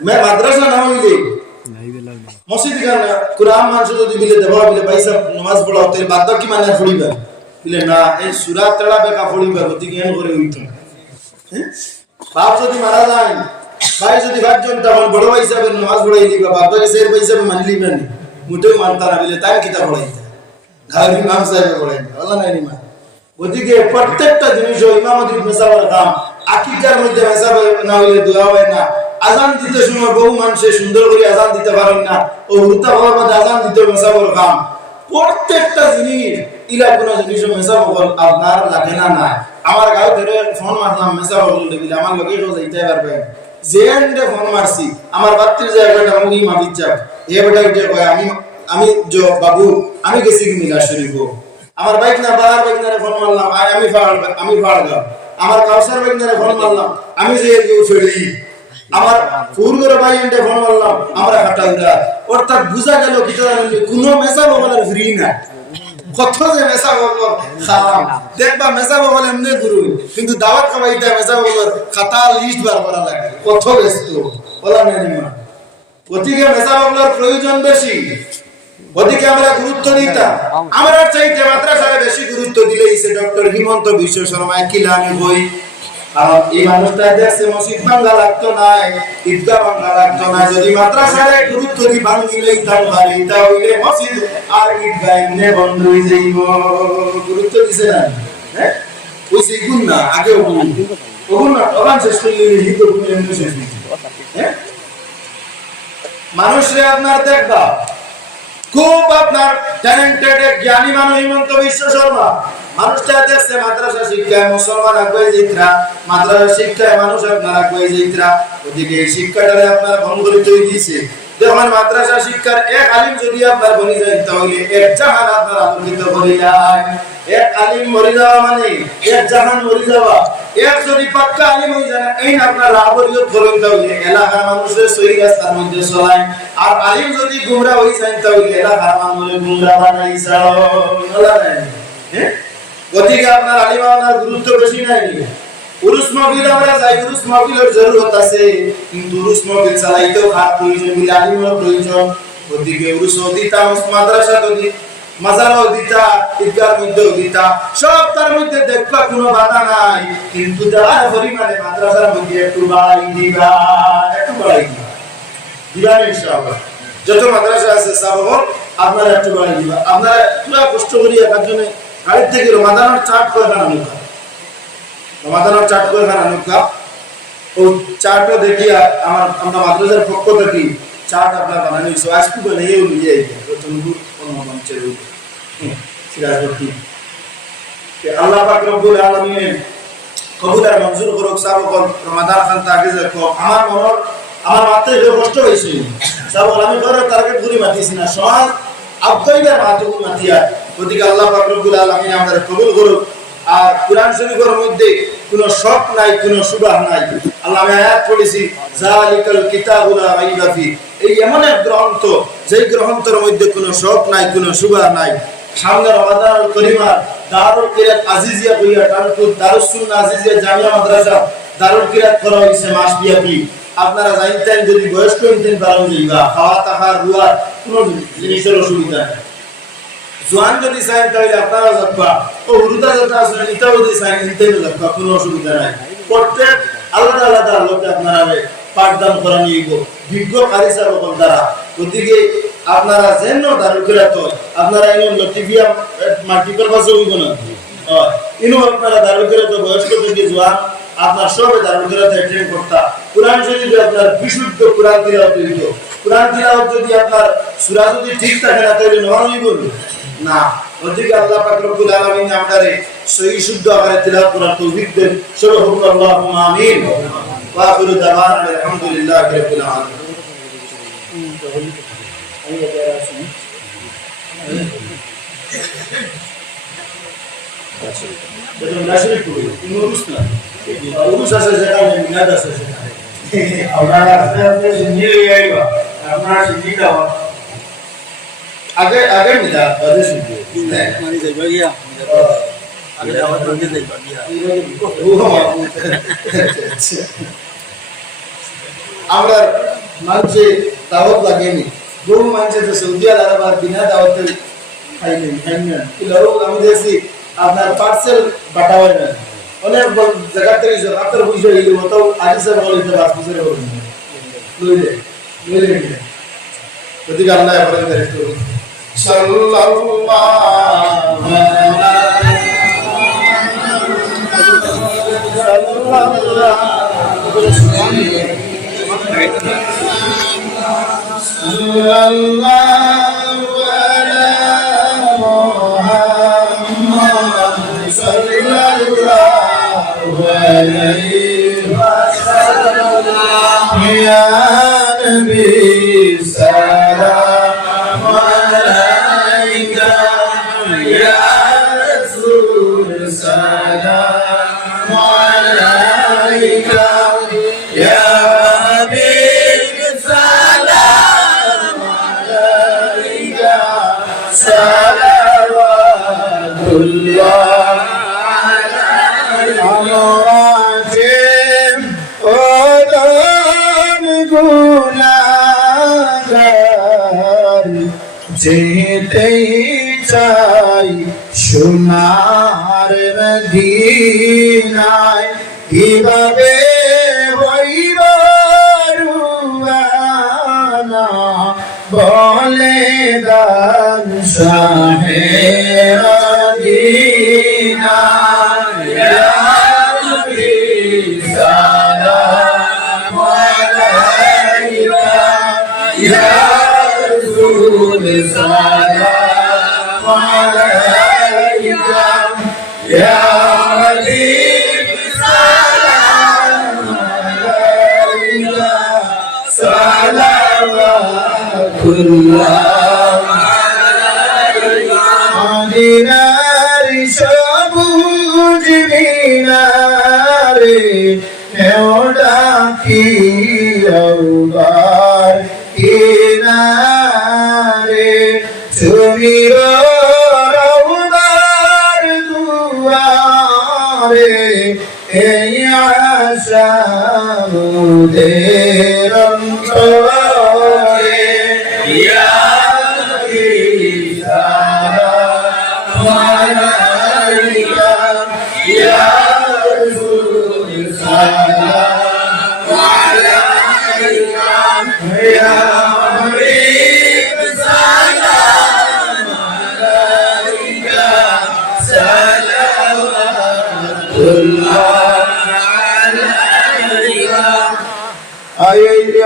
মাদ্রাসা না হইলে মসজিদ গান কোরআন মানুষ যদি বিলে দেবা বিলে পয়সা নামাজ পড়াও তাহলে বাদ কি মানে পড়িবা বিলে না এই সুরাত তেড়া বেকা পড়িবা গতি জ্ঞান করে হইতো হ্যাঁ? বাপ যদি মারা যায় ভাই যদি ভাবছেন তখন বড় ভাই হিসাবে নামাজ পড়াই দিবা বাপ হিসেবে হিসাবে মানি লিবেন মুটেও মানতা না বিলে তাই কিতা পড়াইতা ধার ইমাম সাহেব পড়াই আল্লাহ নাই মা ওদিকে প্রত্যেকটা জিনিস ইমামতি মেসাবার কাম আকিকার মধ্যে মেসাব না হইলে দোয়া হয় না আজান দিতে সময় বহু মানুষে সুন্দর করে আজান দিতে পারেন না। ও হুরতা হওয়ার মধ্যে আজান দিতে মেসাবর কাম প্রত্যেকটা জিনিস ইলা কোনো জিনিস মেসাব আপনার লাগে না না আমার গাঁও ধরে ফোন মারলাম মেসাব হল দেখলে আমার লগে কেউ যাইতে পারবে? ফোন মারছি। আমার বাত্রির জায়গাটা মাবির চাপ এ বেটা উঠে কয়, আমি আমি বাবু, আমি গেছি কি মিলা শরীফ আমার বাইক না বাহার বাইক না ফোন মারলাম আমি ফাড় আমি ফাড় আমার কাউসার বাইক না ফোন মারলাম, আমি যে ফেরি আমার পূর্বের ভাই এন্ডে ফোন মারলাম আমরা উড়া। অর্থাৎ বুঝা গেল কি কোনো মেসা বগলের ফ্রি না কত যে মেসা বগল খাওয়াম দেখবা মেসা বগল এমনি গুরু কিন্তু দাওয়াত খাওয়াইতে মেসা বগল খাতা লিস্ট বার করা লাগে। কত ব্যস্ত, বলা নেই মা ওদিকে মেসা বগলের প্রয়োজন বেশি। ওদিকে আমরা গুরুত্ব দিতাম। আমরা চাইতে মাদ্রাসায় বেশি গুরুত্ব দিলে সে ডক্টর হিমন্ত বিশ্ব শর্মা কিলামি বই। আর এই মানুষটা মসজিদ ভাঙ্গা লাগতো না ভাঙ্গা লাগতো না, যদি গুরুত্ব দি মসজিদ, আর এমনি বন্ধ হয়ে যাইব। গুরুত্ব দিছে না? হ্যাঁ? ওই সেই গুণ না ওগুন না ওখান শেষ করলে হিত গুণ এমনি শেষ হ্যাঁ মানুষরে আপনার দেখবা, খুব আপনার ট্যালেন্টেড জ্ঞানী মানুষ হিমন্ত বিশ্ব শর্মা। মানুষটা দেখছে মাদ্রাসা শিক্ষায়, মুসলমান আগুয়ে যাইতরা, মাদ্রাসা শিক্ষায় মানুষ আপনার আগুয়ে যাইতরা, ওদিকে এই শিক্ষাটারে আপনার ভঙ্গরিত হয়ে দিয়েছে যখন মাদ্রাসা শিক্ষার এক আলিম যদি আপনার বনি যায়, তাহলে এক জাহান আপনার আলোকিত করিলাই এক আলিম মরি যাওয়া মানে? এক জাহান মরি যাওয়া। এক যদি পাক্কা আলিম হয়ে যায়, এই আপনার রাবরিয়ত করেন তাহলে এলাকার মানুষের সহি রাস্তার মধ্যে চলায়। আর আলিম যদি গুমরা হয়ে যায়, তাহলে এলাকার মানুষের গুমরা বানাই যাও হ্যাঁ? গতিকে আপনার আলিম আপনার গুরুত্ব বেশি নাই। মাহফিল আমরা যাই মাহফিলের জরুরত আছে, কিন্তু মাহফিল চালাইতেও খারাপ প্রয়োজন বলে প্রয়োজন। গতিকে উরুস দিতা মাদ্রাসা ঈদগার সব তার মধ্যে দেখবা কোনো বাধা নাই। কিন্তু যারা পরিমাণে মাদ্রাসার মধ্যে একটু বাড়াই দিবা, একটু বাড়াই দিবা। দিবা ইনশাআল্লাহ। যত মাদ্রাসা আছে সব আপনারা একটু বাড়াই দিবা। আপনারা পুরা কষ্ট করি একার জন্য রমাদানের চাট করে বানানো কা রমাদানের চাট করে বানানো কা ও চাটও দেখি আমার, আমরা মাদ্রাসার পক্ষ থেকে চাট আপনার বানানো আজকে বানিয়েও নিয়ে মঞ্চের সিরাজবতী আল্লাহ আমার আমার কষ্ট আমি টার্গেট মাতিছি না ওদিকে আল্লাহ পাক রব্বুল আলামিন আমাদের কবুল করুক। আর কোরআন শরীফের মধ্যে কোনো শক নাই, কোনো সুবাহ নাই। আল্লাহ আমি আয়াত পড়েছি জালিকাল কিতাবুল রাইবা ফি। এই এমন এক গ্রন্থ যে গ্রন্থের মধ্যে নাই সুবাহ নাই। সামনে রমাদান করিমা, দারুল কিরাত আজিজিয়া কইয়া টানপুর দারুস সুন্নাহ আজিজিয়া জামিয়া মাদ্রাসা, দারুল কিরাত করা হইছে মাস ব্যাপী আপনারা জানতেন, যদি বয়স্ক হইতেন কারণ যাইবা খাওয়া থাকা রুয়া কোনো জিনিসের অসুবিধা নেই। জোয়ান যদি চাই তাহলে আপনারা যাবা ও হুরুদা যেটা আছে এটাও যদি চাই নিতেও যাবা কোনো অসুবিধা নাই। প্রত্যেক আলাদা আলাদা লোকে আপনারা পাঠদান করা নিয়ে বিজ্ঞ কারিসা রকম দ্বারা। গতিকে আপনারা যেন দারুল কিরাত আপনারা ইনো লতিফিয়া মাল্টিপল পাশে হইব না। ইনো আপনারা দারুল কিরাত বয়স্ক থেকে জোয়ান আপনার সবে দারুল কিরাত ট্রেন করতা। কোরআন শরীফে আপনার বিশুদ্ধ কোরআন তিলাওয়াত কোরআন তিলাওয়াত যদি আপনার সূরা যদি ঠিক থাকে না, তাহলে নরম হইব না আল্লাহ পাক রব্বুল আলামিন সহি শুদ্ধ আকারে তিলাওয়াত করার তৌফিক দেন। আমিন। ওয়া আখিরু রাব্বিল আলামিন। urus lah. Urus asa sekarang, ini ada asa sekarang. আপনারা আস্তে আস্তে সিঞ্জিলে যাইবা আপনারা সিঞ্জি দাও আগে আগে মিলা আগে শুনতে মানে যাইবা গিয়া আগে যাওয়ার আগে যাইবা গিয়া আমরা মানুষে দাওয়াত লাগেনি বহু মানুষের তো সৌদি আরব আর বিনা দাওয়াতে খাইনি খাইনি এগুলো আমি দেখছি আপনার পার্সেল বাটা হয় না অনেক বড় জায়গা থেকে যে আপনার বুঝে গেলে তো আগে স্যার বলে বাস বুঝে বলে লইলে লইলে কিনা যদি আল্লাহ আপনাকে তারিখ করুন সাল্লাল্লাহু يا نبي سلام عليك يا رسول سلام عليك يا حبيب سلام عليك صلوات যেতেই চাই সোনার মদিনায়। কীভাবে হইব রুয়ানা বলে দান শাহে মদিনার সবুজ মিনারে নেওটা কি আউবার কিনারে। তুমি রৌদার দুয়ারে এই আশা মুদের অন্তরে।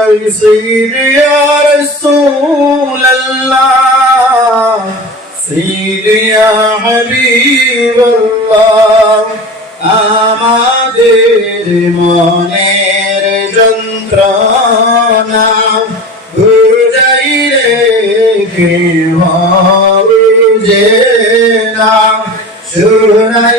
سيد يا رسول الله سيد يا حبيب الله আমাদের মনের যন্ত্রণা বুঝাইলে কেহ বুঝে না শুনাইলে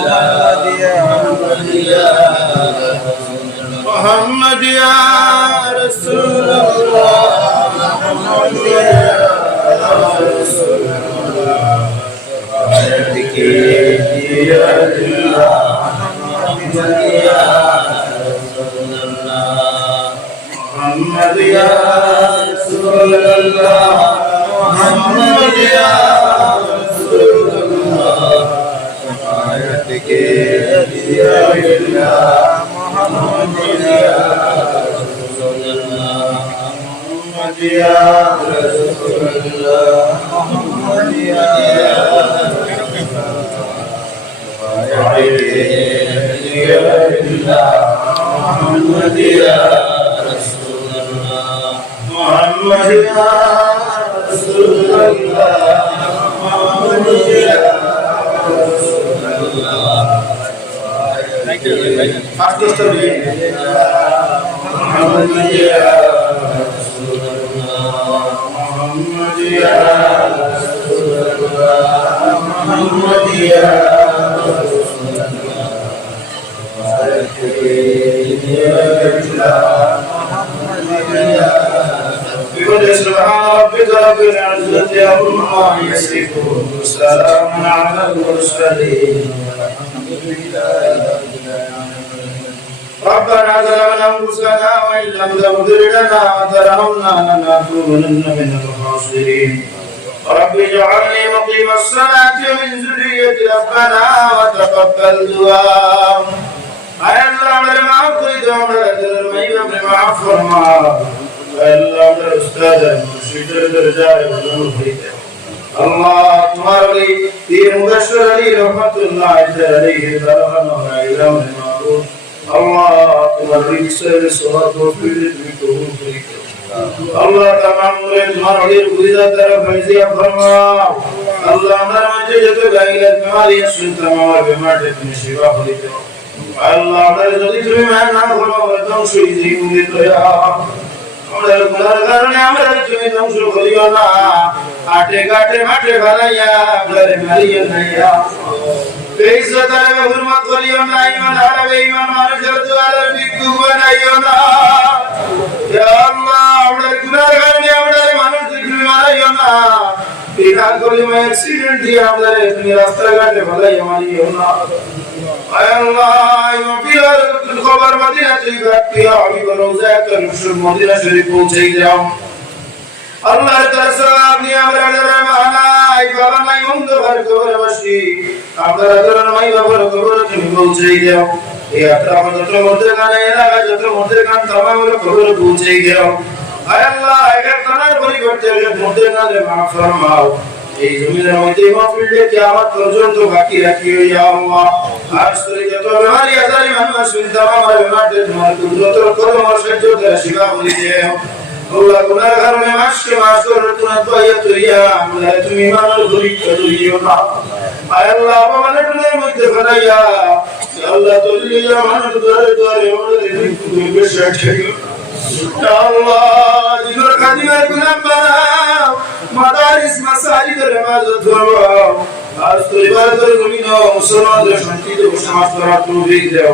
محمد يا رسول الله محمد يا رسول الله عهدك يا الله محمد يا رسول الله محمد يا رسول الله محمد يا رسول الله عهدك يا الله محمد يا رسول الله محمد يا رسول الله آياتك يا إلا محمد يا رسول الله محمد يا رسول الله محمد يصفون وسلام على المرسلين ربنا ظلمنا أنفسنا وإن لم تغفر لنا وترحمنا لنكونن من الخاسرين. رب اجعلني مقيم الصلاة من ذرية ربنا وتقبل دعاء اے اللہ میرے معاف کر دو میرے دل میں میرے معاف فرما اے اللہ میرے استاد مرشد درجہ بلند فرمائے اللہ تمہارے لیے مغفر علی رحمت اللہ علیہ درہم اور ایرم Allah তোমাদের ইচ্ছায় সোনা তৌফিকে তুমি কবুল করি আল্লাহ তামাম করে তোমার হলির বুঝা দ্বারা ফাইজিয়া ফরমাও আল্লাহ আমার মাঝে যত গাইলা বিমারি আছে তামাম বিমারতে তুমি সেবা করি আল্লাহ আমার যদি তুমি মায়ের নাম করো আটে গাটে মাঠে ভালাইয়া ঘরে মারিও না বেইজ্জতারে হুরমত করিও না ইমান হারাবে ইমান মানুষের দুয়ারের ভিক্ষু বানাইও না ইয়া আল্লাহ আমাদের গুনার কারণে আমাদের মানুষ তুমি মারাইও না বিনা কলিমা অ্যাক্সিডেন্ট দিয়ে আমাদের তুমি রাস্তাঘাটে ভালাইয়া মারিও না আয় আল্লাহ মফিলার খবর মদিনা তুই গাটি আমি রোজা কর মদিনা শরীফ পৌঁছে যাও আল্লাহর কাছে আপনি আমরা মানাই বাবা নাই অন্ধকার কবরে বসি। আপনারা যারা নাই বাবার কবরে তুমি পৌঁছে দাও এই আত্রা যত মধ্যে গানে এলাকা যত মধ্যে গান তোমার কবরে পৌঁছে দাও আয় আল্লাহ, একা কানার পরিবর্তে মধ্যে গানে মাফ ফরমাও। এই জমিনের মধ্যে মাহফিলকে কিয়ামত পর্যন্ত বাকি রাখিও ইয়া আল্লাহ। আজ তোরে যত বেমারি আজারি মানুষ শুনতাম, আমার বেমারতে তোমার কুদরতের কদম আর সহ্যতার শিবা বলি দেও। আল্লাহ গুনার কারণে মাসকে মাস করে তোমার দয়া তৈয়া আমরা তুমি মানুষ পরীক্ষা দিও না। আল্লাহ আমাদের তলিয়া করো। মুসলমানদের শান্তিতে বসবাস করার তৌফিক দাও।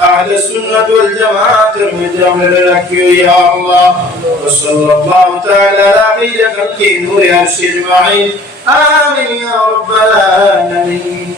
أهل السنة والجماعة المجرم لك يا الله. وصلى الله تعالى على خير خلق نور عرش أجمعين. آمين يا رب العالمين.